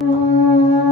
Música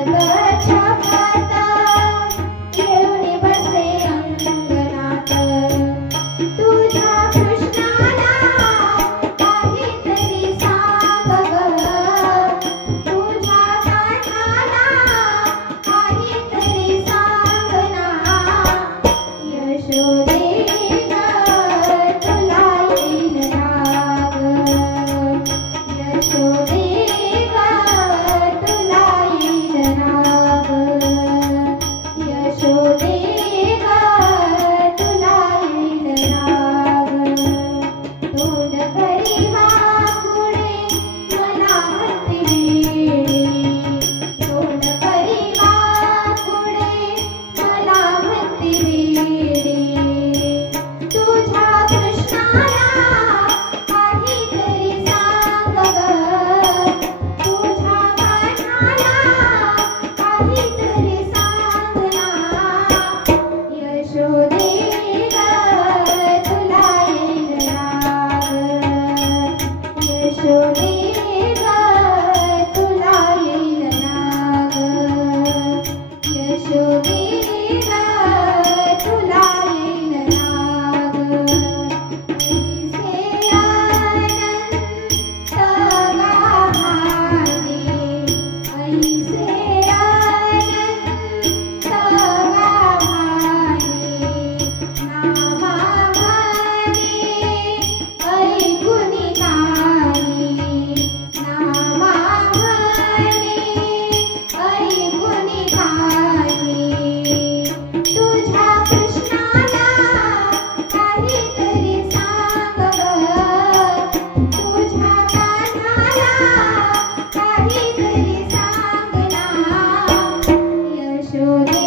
চলে 그냥